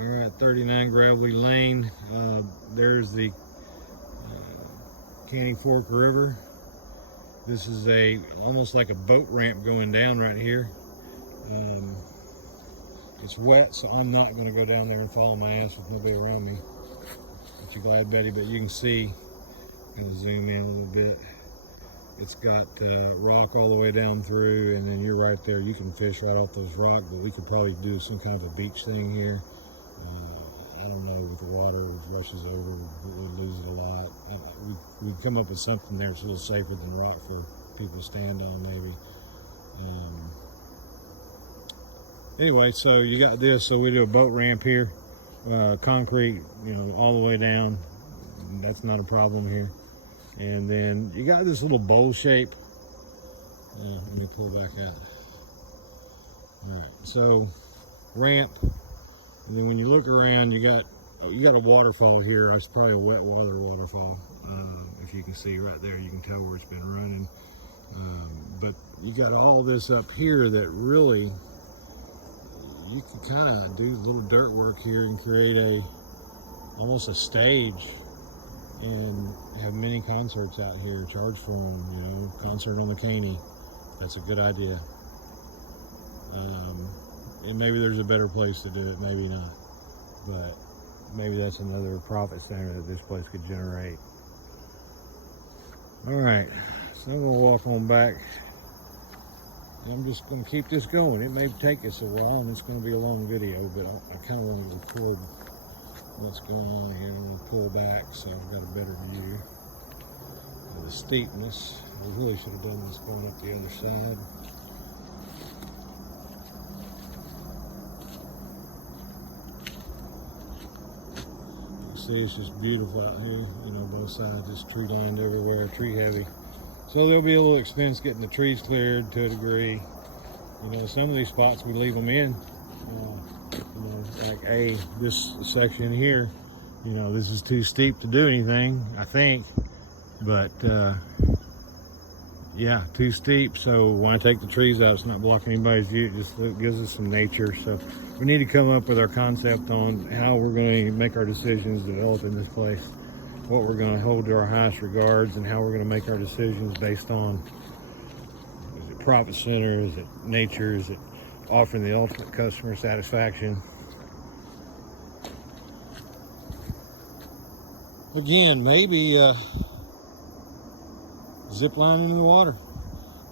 All right, 39 Gravelly Lane. There's the Caney Fork River. This is almost like a boat ramp going down right here. It's wet, so I'm not going to go down there and follow my ass with nobody around me. Aren't you glad, Betty? But you can see, I'm going to zoom in a little bit. It's got rock all the way down through, and then you're right there. You can fish right off those rocks, but we could probably do some kind of a beach thing here. I don't know, with the water, it rushes over, we lose it a lot. We come up with something there that's a little safer than rock for people to stand on, maybe. Anyway, so you got this. So we do a boat ramp here, concrete, all the way down. That's not a problem here. And then you got this little bowl shape. Let me pull back out. All right, so ramp. And then when you look around, you got a waterfall here. It's probably a wet waterfall. If you can see right there, you can tell where it's been running. But you got all this up here that really, you can kind of do a little dirt work here and create almost a stage and have mini concerts out here, charge for them, concert on the Caney. That's a good idea. And maybe there's a better place to do it, maybe not. But maybe that's another profit center that this place could generate. All right, so I'm gonna walk on back. And I'm just gonna keep this going. It may take us a while and it's gonna be a long video, but I kind of want to record what's going on here. I'm gonna pull back so I've got a better view of the steepness. I really should have done this going up the other side. See, it's just beautiful out here, both sides, just tree lined everywhere, tree heavy. So there'll be a little expense getting the trees cleared to a degree. Some of these spots we leave them in, like this section here, this is too steep to do anything, I think, but yeah, too steep. So when I take the trees out, it's not blocking anybody's view. It just gives us some nature. So we need to come up with our concept on how we're going to make our decisions develop in this place, what we're going to hold to our highest regards, and how we're going to make our decisions based on, is it profit center, is it nature, is it offering the ultimate customer satisfaction. Again, maybe zip line into the water.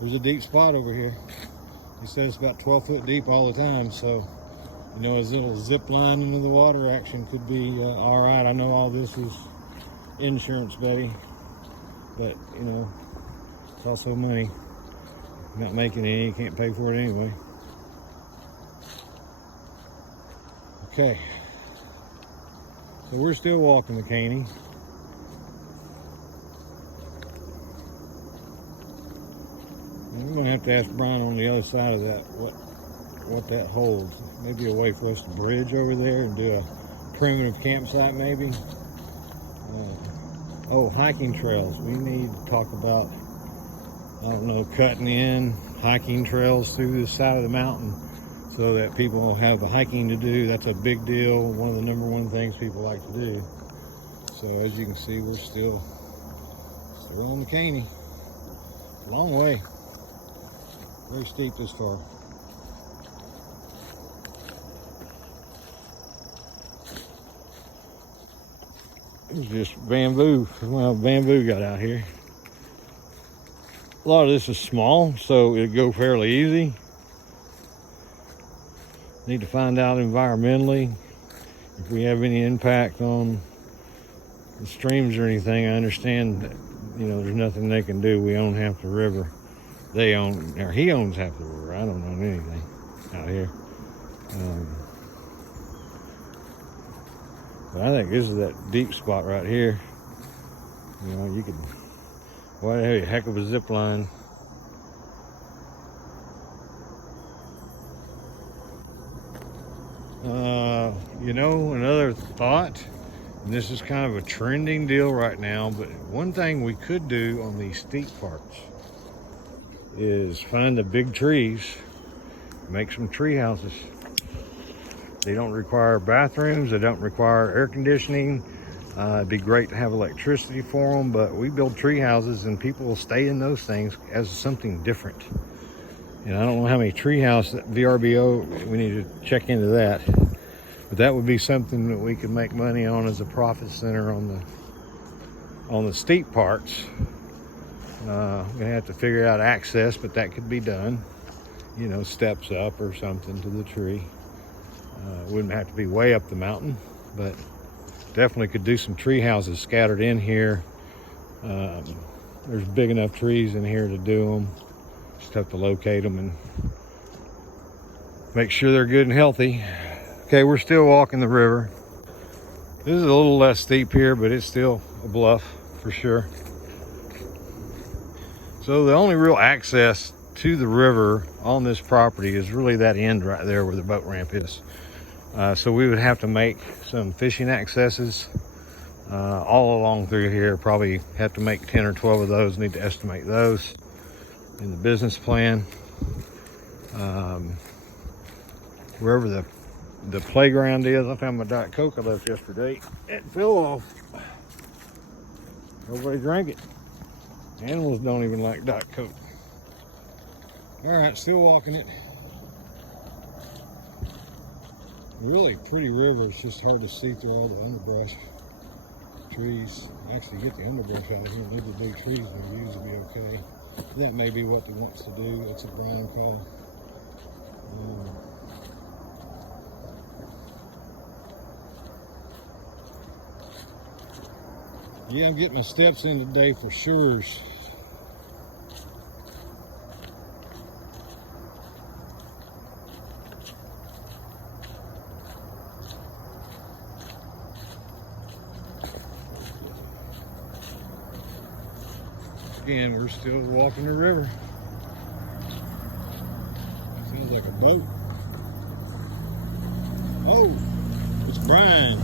There's a deep spot over here. He says it's about 12 foot deep all the time, so a little zip line into the water action could be all right. I know all this is insurance, Betty, but it's also money. You're not making any, you can't pay for it anyway. Okay, so we're still walking the Caney. I'm gonna have to ask Brian on the other side of that what that holds. Maybe a way for us to bridge over there and do a primitive campsite, maybe. Hiking trails. We need to talk about, cutting in hiking trails through the side of the mountain so that people will have the hiking to do. That's a big deal. One of the number one things people like to do. So as you can see, we're still on the Caney. Long way. Very steep this far. It's just bamboo. Well, bamboo got out here. A lot of this is small, so it'll go fairly easy. Need to find out environmentally if we have any impact on the streams or anything. I understand that, there's nothing they can do. We own half the river. He owns half the river. I don't own anything out here. But I think this is that deep spot right here. You could, what a heck of a zip line. Another thought, and this is kind of a trending deal right now, but one thing we could do on these steep parts is find the big trees, make some tree houses. They don't require bathrooms. They don't require air conditioning. It'd be great to have electricity for them, but we build tree houses and people will stay in those things as something different. And I don't know how many tree house VRBO, we need to check into that. But that would be something that we could make money on as a profit center on the steep parts. We're gonna have to figure out access, but that could be done. You know, steps up or something to the tree. Wouldn't have to be way up the mountain, but definitely could do some tree houses scattered in here. There's big enough trees in here to do them. Just have to locate them and make sure they're good and healthy. Okay, we're still walking the river. This is a little less steep here, but it's still a bluff for sure. So the only real access to the river on this property is really that end right there where the boat ramp is. So we would have to make some fishing accesses all along through here. Probably have to make 10 or 12 of those. Need to estimate those in the business plan. Wherever the playground is, I found my Diet Coke I left yesterday. It fell off. Nobody drank it. Animals don't even like Diet Coke. All right, still walking it. Really pretty river. It's just hard to see through all the underbrush, trees. Actually, get the underbrush out of here. Leave the big trees and views will be okay. That may be what they wants to do. It's a Brian call. Yeah, I'm getting my steps in today for sure. Again, we're still walking the river. Sounds like a boat. Oh, it's Brian.